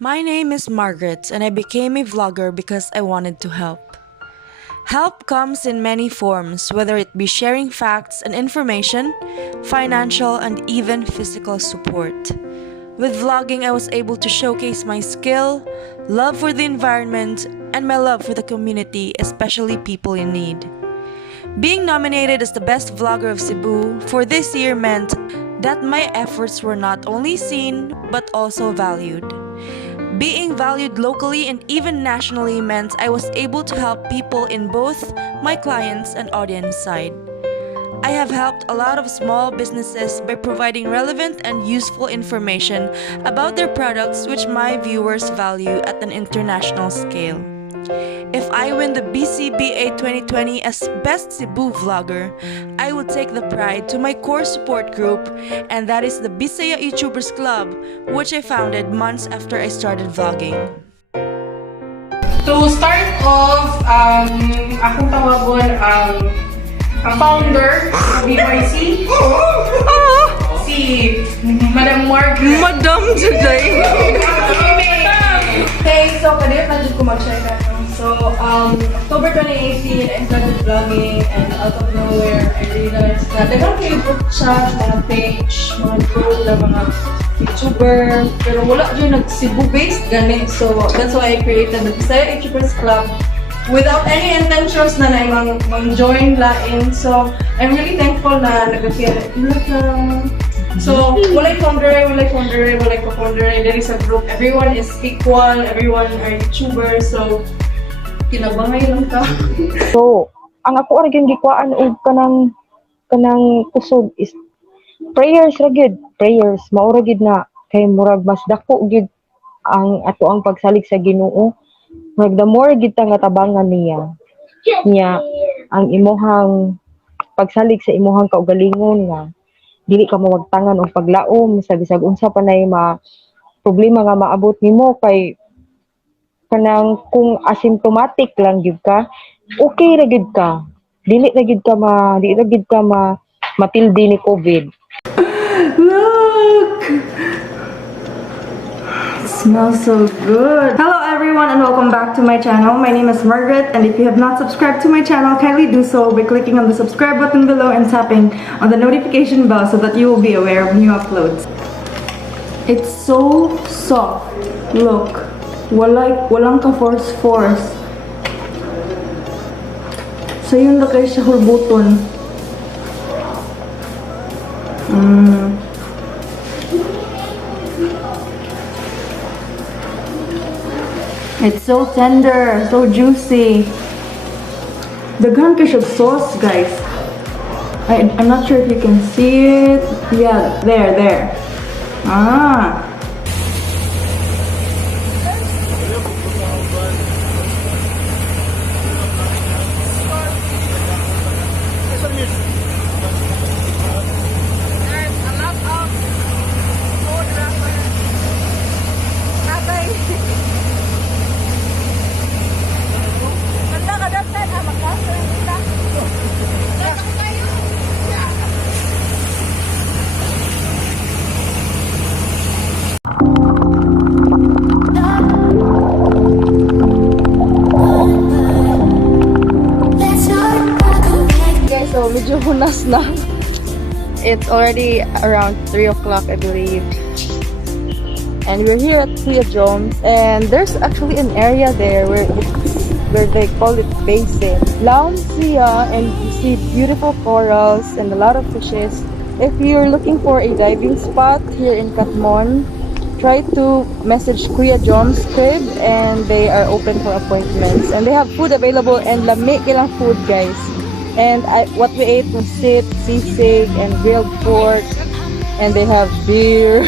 My name is Margrette, and I became a vlogger because I wanted to help. Help comes in many forms, whether it be sharing facts and information, financial, and even physical support. With vlogging, I was able to showcase my skill, love for the environment, and my love for the community, especially people in need. Being nominated as the best vlogger of Cebu for this year meant that my efforts were not only seen but also valued. Being valued locally and even nationally meant I was able to help people in both my clients and audience side. I have helped a lot of small businesses by providing relevant and useful information about their products which my viewers value at an international scale. If I win the BCBA 2020 as Best Cebu Vlogger, I would take the pride to my core support group, and that is the Bisaya YouTubers Club, which I founded months after I started vlogging. To start off, akong tawagon ang founder ng BYC, si Madam Margrette. Madam today! Okay, so kanina nandiyan ko mag-share ka. So, October 2018, I started vlogging and out of nowhere, I realized na dagang Facebook siya, mga page, mga group na mga YouTuber, pero wala dyan nag-Cebu-based gani. So, that's why I created the Bisaya YouTubers Club without any intentions na mang-join lain. So, I'm really thankful na nag-feel so, walay founder, there is a group. Everyone is equal, everyone are YouTubers, so kinabangay lang ka. So, ang ako ra gyud gikwaan og kanang kusog is prayers ra gyud. Prayers mao ra gyud na kay murag mas dako gyud ang ato ang pagsalig sa Ginoo. Murag the more gyud ta nga tabangan niya ang imuhang pagsalig sa imuhang kaugalingon nga dili ka mawagtangan og paglaom sa bisag unsa pa nay problema nga maabot nimo kay kanang kung asymptomatic lang gyud ka, okay ra gyud ka. Dili ra gyud ka matildi ni COVID. Look! It smells so good. Hello everyone and welcome back to my channel. My name is Margrette, and if you have not subscribed to my channel, kindly do so by clicking on the subscribe button below and tapping on the notification bell so that you will be aware of new uploads. It's so soft. Look. Walang ka force. So yun na kayo siya hulbuton. It's so tender, so juicy. Daghan kayo siya sauce, guys. I'm not sure if you can see it. Yeah, there. Ah. So, medyo hunas na. It's already around 3 o'clock, I believe. And we're here at Kuya Joms, and there's actually an area there where they call it basin. Laom siya, and you see beautiful corals and a lot of fishes. If you're looking for a diving spot here in Katmon, try to message Kuya Joms Crib, and they are open for appointments. And they have food available, and lami kilang food, guys. And what we ate was sisig and grilled pork, and they have beer.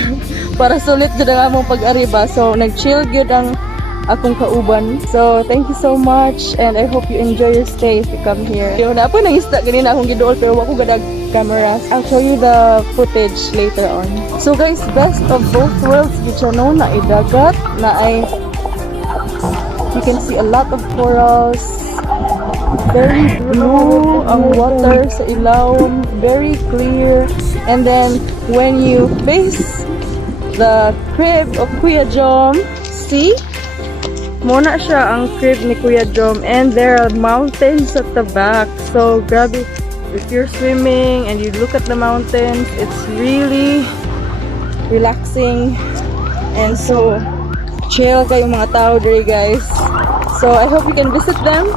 Para sulit jud ang among pag-ariba. So nag-chill gyud ang akong kauban. So thank you so much, and I hope you enjoy your stay if you come here. Yung na po nang isda ganina akong giduol pero wa ko gadag cameras. I'll show you the footage later on. So guys, best of both worlds gyud siya no, na idagat na ay you can see a lot of corals. Very blue ang water sa ilawom, very clear. And then when you face the crib of Kuya Jom, See? Muna siya ang crib ni Kuya Jom, and there are mountains at the back. So, grabe, if you're swimming and you look at the mountains, it's really relaxing and so chill kayong mga tao diri, guys. So, I hope you can visit them.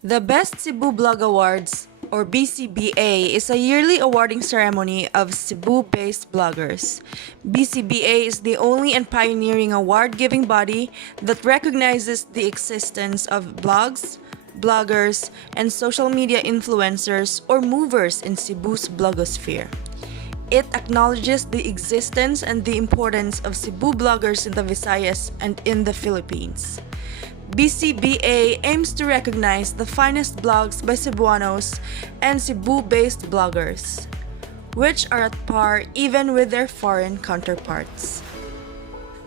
The Best Cebu Blog Awards, or BCBA, is a yearly awarding ceremony of Cebu-based bloggers. BCBA is the only and pioneering award-giving body that recognizes the existence of blogs, bloggers, and social media influencers or movers in Cebu's blogosphere. It acknowledges the existence and the importance of Cebu bloggers in the Visayas and in the Philippines. BCBA aims to recognize the finest blogs by Cebuanos and Cebu-based bloggers, which are at par even with their foreign counterparts.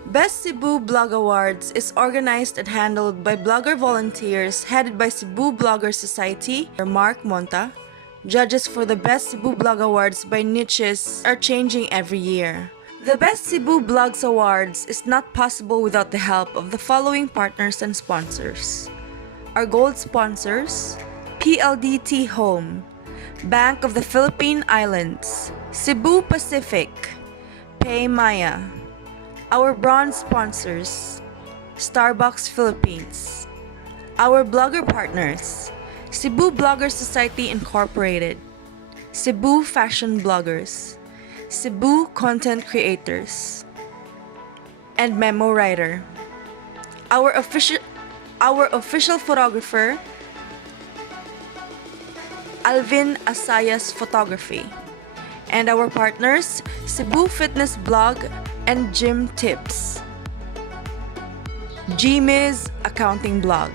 Best Cebu Blog Awards is organized and handled by blogger volunteers headed by Cebu Blogger Society, or Mark Monta. Judges for the Best Cebu Blog Awards by niches are changing every year. The Best Cebu Blogs Awards is not possible without the help of the following partners and sponsors. Our gold sponsors: PLDT Home, Bank of the Philippine Islands, Cebu Pacific, Pay Maya. Our bronze sponsors: Starbucks Philippines. Our blogger partners: Cebu Blogger Society Incorporated, Cebu Fashion Bloggers, Cebu Content Creators, and Memo Writer. Our official photographer, Alvin Asayas Photography, and our partners, Cebu Fitness Blog and Gym Tips, Gmiz Accounting Blog.